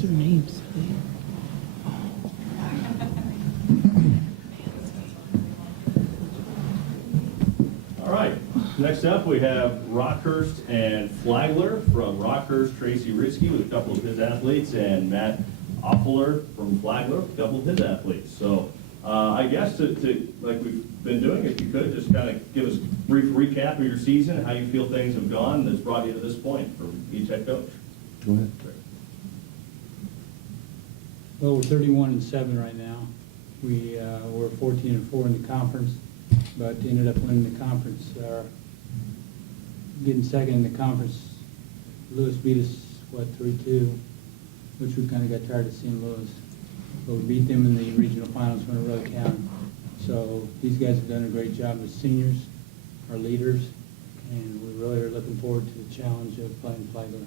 What's her name? All right. Next up, we have Rockhurst and Flagler. From Rockhurst, Tracy Rietzke with a couple of his athletes, and Matt Affolder from Flagler with a couple of his athletes. So I guess to like we've been doing, if you could just kind of give us a brief recap of your season, how you feel things have gone that's brought you to this point from each head coach. Go ahead. Well, we're 31-7 right now. We're 14-4 in the conference, but ended up winning the conference. Getting second in the conference. Lewis beat us 3-2, which we kind of got tired of seeing Lewis. But we beat them in the regional finals when it really counted. So these guys have done a great job as seniors, our leaders, and we really are looking forward to the challenge of playing Flagler.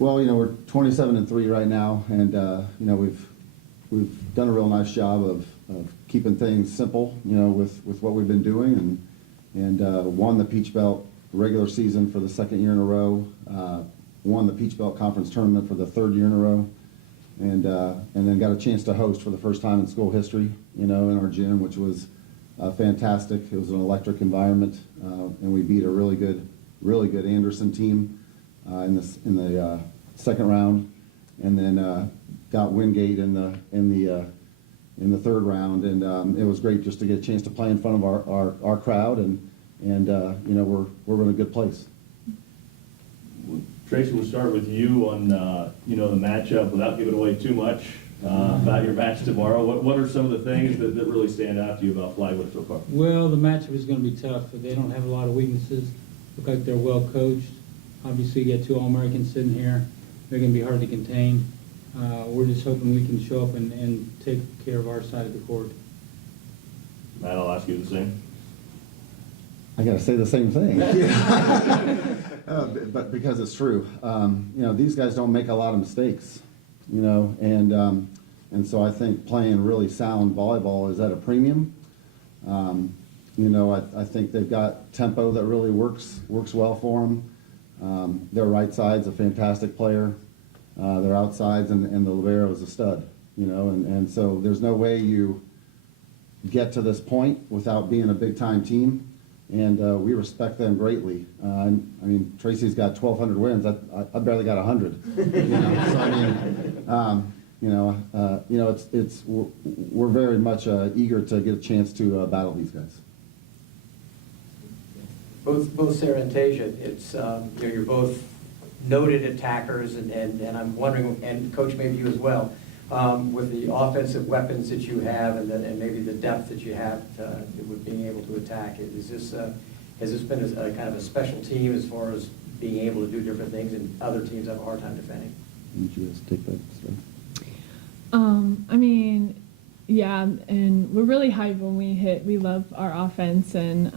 Well, we're 27-3 right now, and we've done a real nice job of keeping things simple, with what we've been doing, and won the Peach Belt regular season for the second year in a row, won the Peach Belt Conference tournament for the third year in a row, and then got a chance to host for the first time in school history, in our gym, which was fantastic. It was an electric environment, and we beat a really good Anderson team in the second round, and then got Wingate in the third round, and it was great just to get a chance to play in front of our crowd, and we're in a good place. Tracy, we'll start with you on the matchup without giving away too much about your match tomorrow. What are some of the things that really stand out to you about Flagler so far? Well, the matchup is going to be tough. They don't have a lot of weaknesses. Look like they're well coached. Obviously, you got two All-Americans sitting here. They're going to be hard to contain. We're just hoping we can show up and take care of our side of the court. Matt, I'll ask you the same. I got to say the same thing. But because it's true. These guys don't make a lot of mistakes, and so I think playing really sound volleyball is at a premium. I think they've got tempo that really works well for them. Their right side's a fantastic player. Their outsides and the libero is a stud, and so there's no way you get to this point without being a big-time team, and we respect them greatly. Tracy's got 1,200 wins. I barely got 100. So we're very much eager to get a chance to battle these guys. Both Sara and Taja, it's you're both noted attackers, and I'm wondering, and Coach, maybe you as well, with the offensive weapons that you have, and maybe the depth that you have with being able to attack. Has this been a kind of a special team as far as being able to do different things, and other teams have a hard time defending? Would you guys take that, Sara? Yeah, and we're really hyped when we hit. We love our offense, and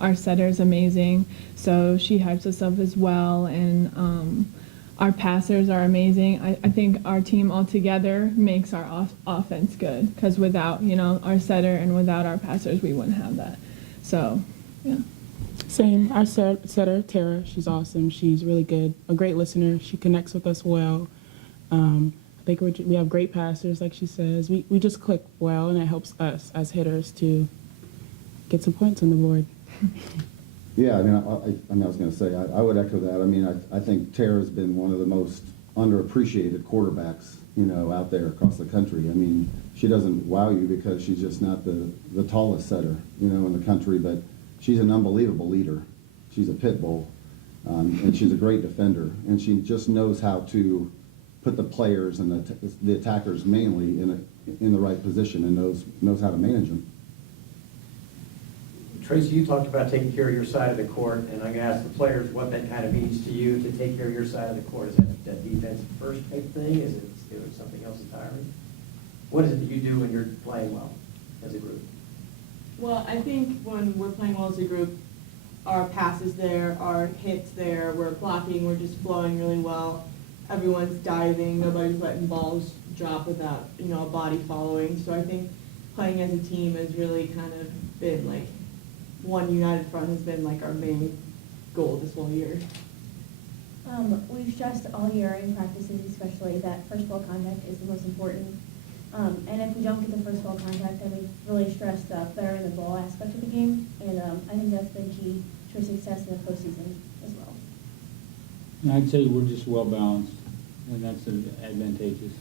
our setter's amazing, so she hypes us up as well, and our passers are amazing. I think our team altogether makes our offense good, because without, our setter and without our passers, we wouldn't have that. So, yeah. Same. Our setter, Tara, she's awesome. She's really good, a great listener. She connects with us well. I think we have great passers, like she says. We just click well, and it helps us as hitters to get some points on the board. Yeah, I was going to say, I would echo that. I think Tara's been one of the most underappreciated quarterbacks, out there across the country. She doesn't wow you because she's just not the tallest setter, in the country, but she's an unbelievable leader. She's a pit bull, and she's a great defender, and she just knows how to put the players and the attackers mainly in the right position, and knows how to manage them. Tracy, you talked about taking care of your side of the court, and I'm going to ask the players what that kind of means to you to take care of your side of the court. Is that defense first type thing? Is it something else entirely? What is it that you do when you're playing well as a group? Well, I think when we're playing well as a group, our passes there, our hits there, we're blocking, we're just flowing really well. Everyone's diving, nobody's letting balls drop without, a body following. So I think playing as a team has really kind of been like one united front has been like our main goal this whole year. We've stressed all year in practices especially that first ball contact is the most important. And if we don't get the first ball contact, then we've really stressed the better the ball aspect of the game. And I think that's been key to our success in the postseason as well. And I'd say we're just well balanced, and that's advantageous.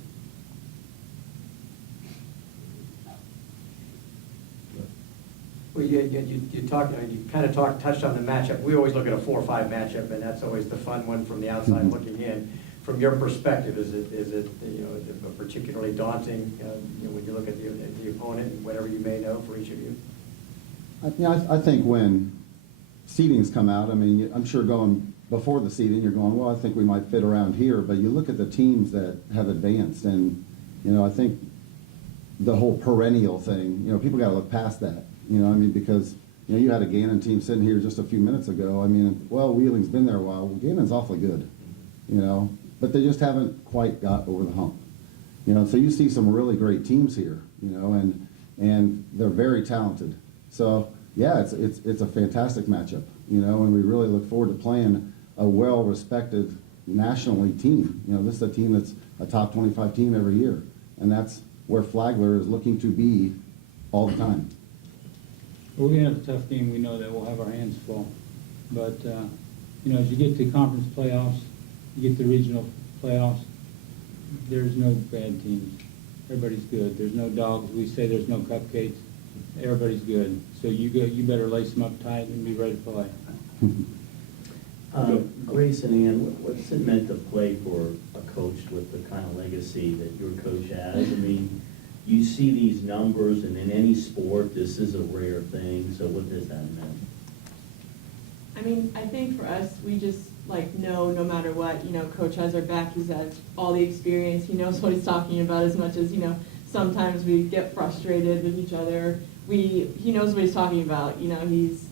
Well, you kind of touched on the matchup. We always look at a 4-5 matchup, and that's always the fun one from the outside looking in. From your perspective, is it particularly daunting when you look at the opponent and whatever you may know for each of you? I think when seedings come out, I mean, I'm sure going before the seeding, you're going, well, I think we might fit around here. But you look at the teams that have advanced, and I think the whole perennial thing, people got to look past that. Because you had a Gannon team sitting here just a few minutes ago. Wheeling's been there a while. Well, Gannon's awfully good, but they just haven't quite got over the hump. So you see some really great teams here, and they're very talented. So yeah, it's a fantastic matchup, and we really look forward to playing a well-respected nationally team. This is a team that's a top 25 team every year, and that's where Flagler is looking to be all the time. We're going to have a tough game. We know that we'll have our hands full. But, as you get to conference playoffs, you get to regional playoffs, there's no bad teams. Everybody's good. There's no dogs. We say there's no cupcakes. Everybody's good. So you better lace them up tight and be ready to play. Grace and Ann, what's it meant to play for a coach with the kind of legacy that your coach has? You see these numbers, and in any sport, this is a rare thing. So what does that mean? I think for us, we just know no matter what, Coach has our back. He's had all the experience. He knows what he's talking about as much as, sometimes we get frustrated with each other. He knows what he's talking about. He's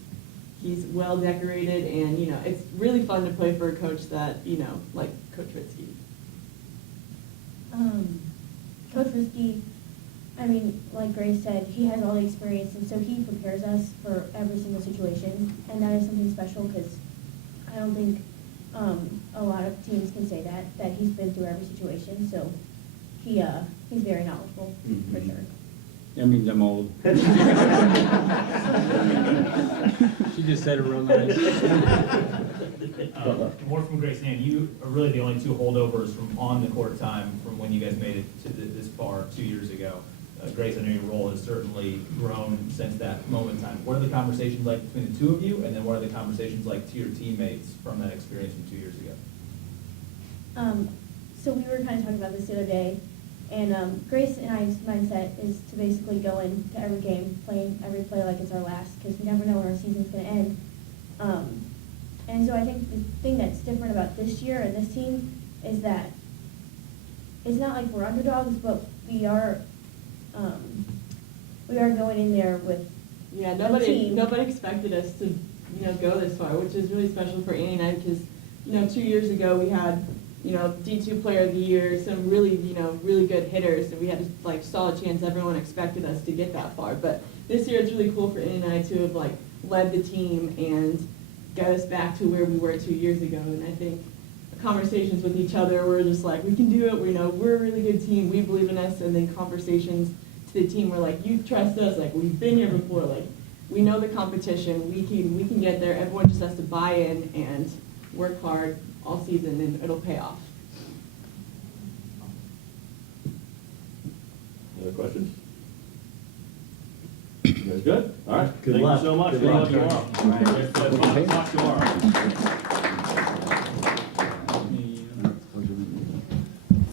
well decorated, and, it's really fun to play for a coach that, like Coach Rietzke. Coach Rietzke, like Grace said, he has all the experience, and so he prepares us for every single situation, and that is something special because I don't think a lot of teams can say that he's been through every situation. So he's very knowledgeable, for sure. That means I'm old. She just said it real nice. More from Grace and Ann. You are really the only two holdovers from on the court time from when you guys made it to this far 2 years ago. Grace, I know your role has certainly grown since that moment in time. What are the conversations like between the two of you, and then what are the conversations like to your teammates from that experience from 2 years ago? So we were kind of talking about this the other day, and Grace and I's mindset is to basically go into every game, playing every play like it's our last, because we never know when our season's going to end. And so I think the thing that's different about this year and this team is that it's not like we're underdogs, but we are going in there with nobody expected us to go this far, which is really special for Annie and I, because 2 years ago we had D2 Player of the Year, some really really good hitters, and we had a solid chance. Everyone expected us to get that far, but this year it's really cool for Annie and I to have led the team and get us back to where we were 2 years ago. And I think conversations with each other, we're just we can do it. We're a really good team. We believe in us. And then conversations to the team were you trust us. We've been here before. We know the competition. We can get there. Everyone just has to buy in and work hard all season, and it'll pay off. Any other questions? You guys good? All right. Good Thank luck. you so much. Good Good luck. luck tomorrow. All right. Let's